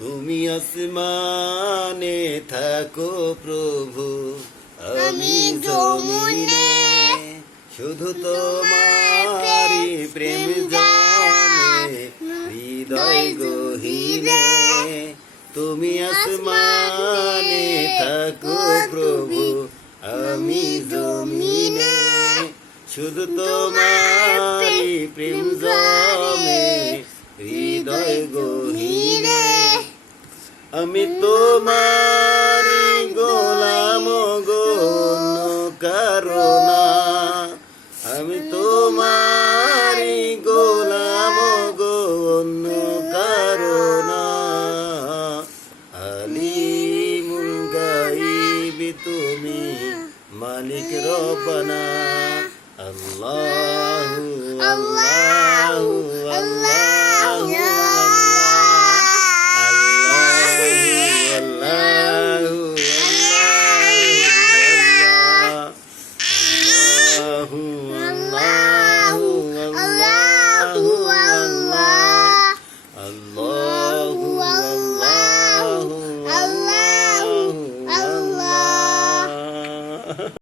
তুমি আসমানে থাকো প্রভু, আমি জমিনে, শুধু তোমারি প্রেম জমে হৃদয় গহীনে। তুমি আসমানে থাকো প্রভু, আমি জমিনে, শুধু তোমারি প্রেম জমে হৃদয় গহীনে। আমি তোমারি গোলাম গো, অন্য কারো না। আমি তোমারি গোলাম গো, অন্য কারো না। আলিমুল গাইবি তুমি, মালিক রব্বানা। আল্লাহু আল্লাহু আল্লাহু